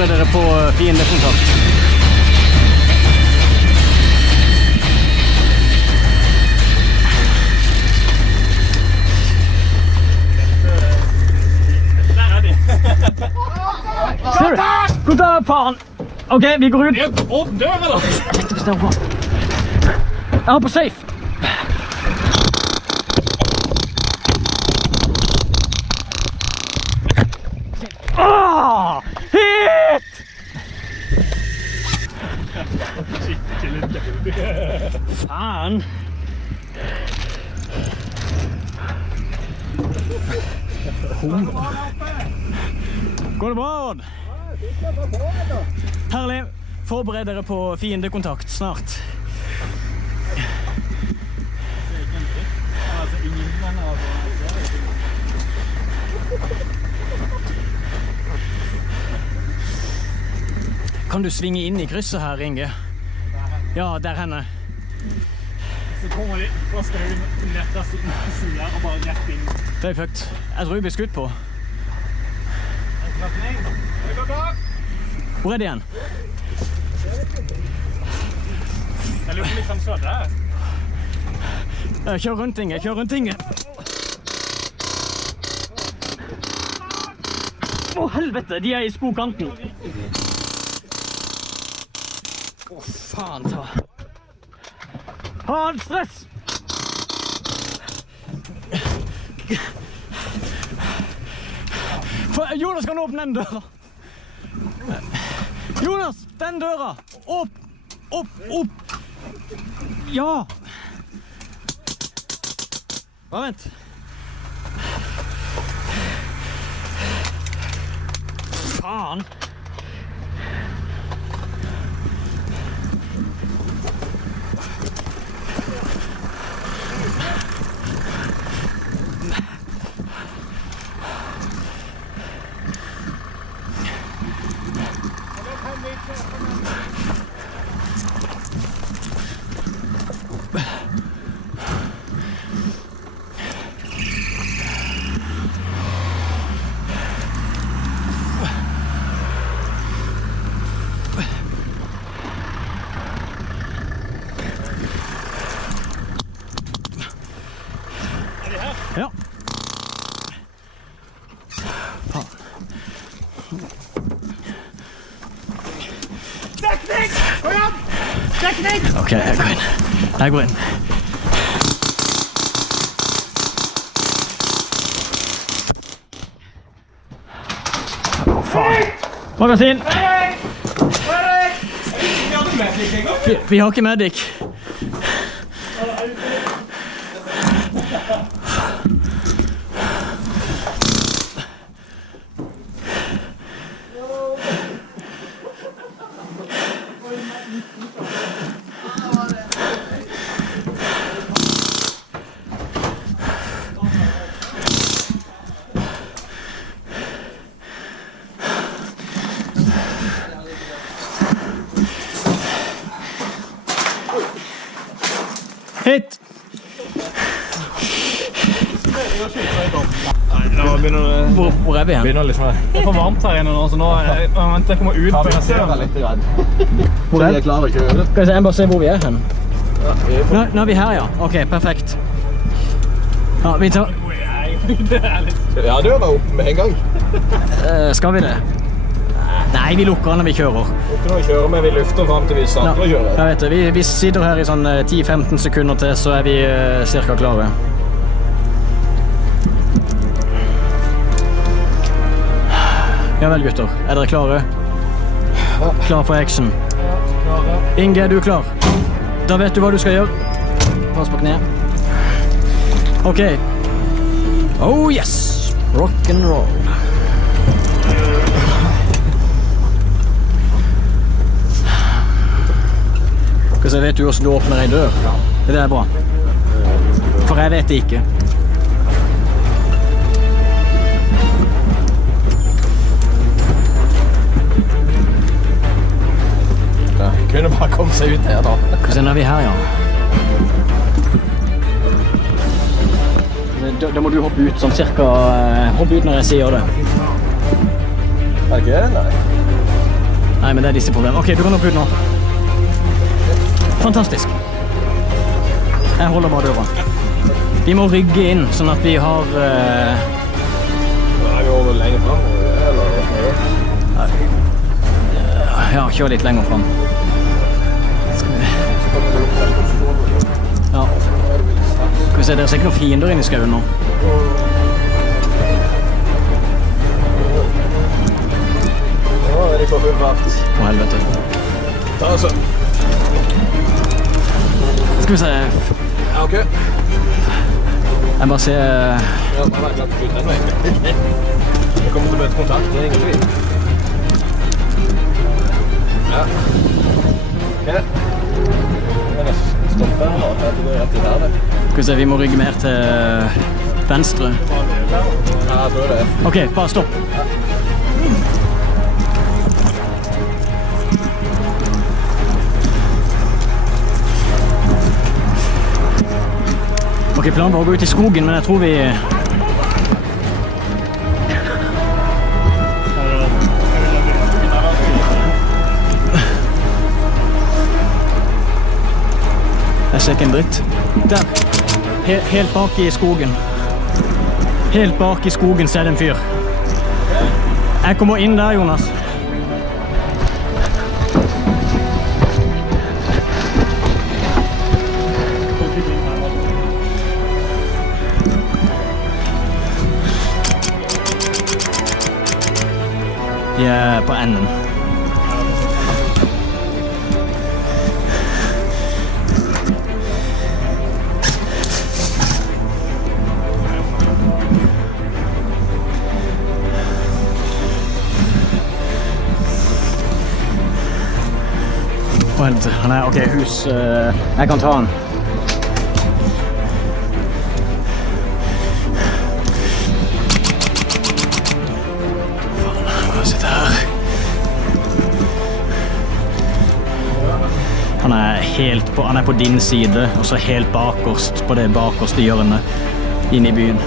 Forbered dere på fiendekontakt. Ser du? God dag, faen! Ok, vi går ut. Åpne døren da! Jeg har på safe. Hit! Faen! Går det bra? Herlig. Forbered dere på fiendekontakt snart. Kan du svinge inn i krysset her, Inge? Ja, der henne. Så kommer de, da skal vi nettast siden og bare rett inn. Det er fucked. Jeg tror vi blir skutt på. Hvor er det igjen? Jeg lurer på litt sånn sånn der. Kjør rundt, Inge. Kjør rundt, Inge. Å, helvete! De er i skogkanten. Å, faen ta. Ha en stress! Jonas kan åpne den døra. Jonas, den døra. Opp, opp, opp. Ja. Bare vent. Faen. Ja. Dekning! Kom igjen! Dekning! Ok, jeg går inn. Jeg går inn. Faen. Magasin! Vi har ikke medic. Hit! Hvor er vi hen? Begynner litt med det. Det er for varmt her inne nå, så nå venter jeg kommer ut på en scene. Hvor er vi? Klar å kjøre. Skal jeg se, jeg bare se hvor vi er hen. Nå er vi her, ja. Ok, perfekt. Ja, vi tar... Ja, døra opp med en gang. Skal vi det? Nei, vi lukker når vi kjører. Ikke når vi kjører, men vi lufter frem til vi starter å kjøre. Jeg vet det. Vi sitter her i sånn 10-15 sekunder til, så er vi cirka klare. Ja vel, gutter. Er dere klare? Klar for action. Inge, er du klar? Da vet du hva du skal gjøre. Pass på kne. Ok. Oh yes! Rock and roll. Så jeg vet du hvordan du åpner en dør. Det er bra. For jeg vet det ikke. Ja, kunne bare komme seg ut her da. Hvordan er vi her, ja? Da må du hoppe ut sånn cirka... Hoppe ut når jeg sier det. Er det ikke det? Nei. Nei, men det er disse problemene. Ok, du kan opp ut nå. Fantastisk. Jeg holder bare døra. Vi må rygge inn, sånn at vi har... Er vi over lenger frem? Eller? Ja, kjør litt lenger frem. Skal vi... Ja. Skal vi se, det er sikkert noen fiender inne i skauen nå. Nå er de på full fart. Å, helvete. Da så. Skal vi se... Ja, ok. Jeg bare ser... Ja, man har klart ut den veien. Vi kommer til å møte kontakt, det er ingen tvil. Ja. Ok. Jeg må stoppe her nå, jeg går rett i her. Skal vi se, vi må rygge mer til venstre. Ja, jeg tror det. Ok, bare stopp. Ok, planen var å gå ut i skogen, men jeg tror vi... Jeg ser ikke en dritt. Der. Helt bak i skogen. Helt bak i skogen ser det en fyr. Jeg kommer inn der, Jonas. De er på enden. Han er, ok, hus, jeg kan ta han. Hva sitter her? Han er på din side, og så helt bakerst, på det bakerste hjørnet, inn i byen.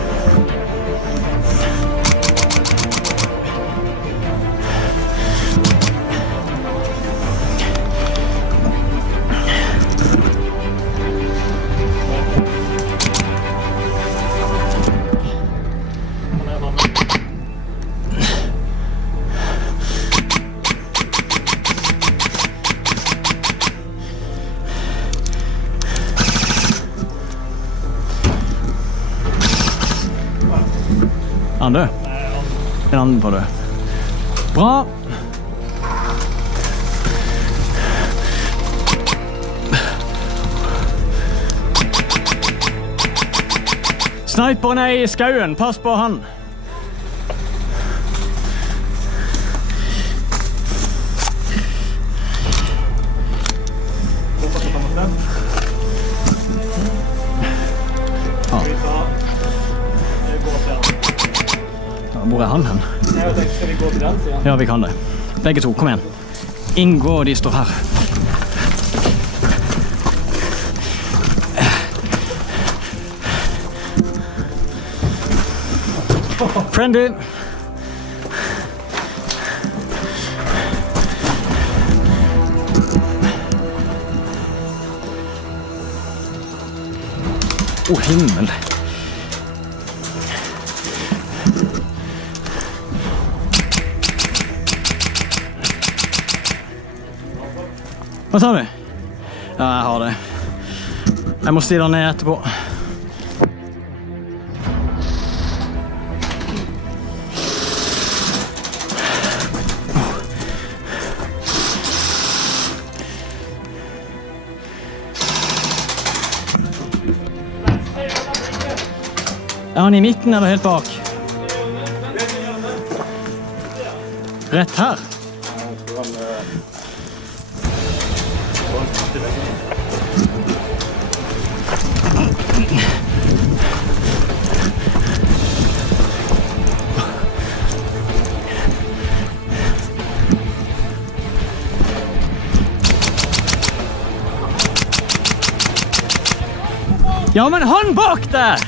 Er han død? En annen på død. Bra! Sniperen er i skauen, pass på han! Hvor er han hen? Jeg tenkte, skal vi gå til den siden? Ja, vi kan det. Begge to, kom igjen. Ingo og de står her. Friendly! Å, himmel! Hva sa du? Ja, jeg har det. Jeg må stille ned etterpå. Er han i midten eller helt bak? Rett her? Ja, men han bak der!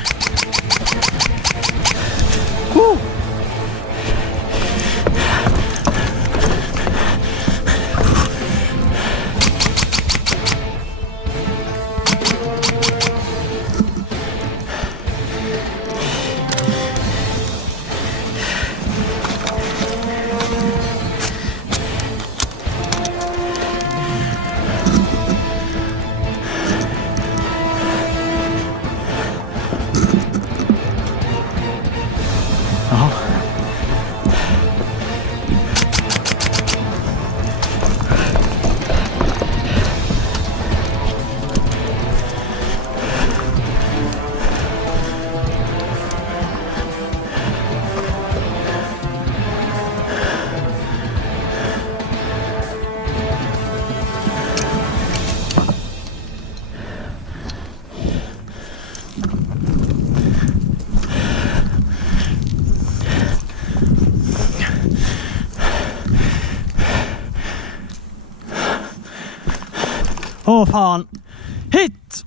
Å, faen. Hit!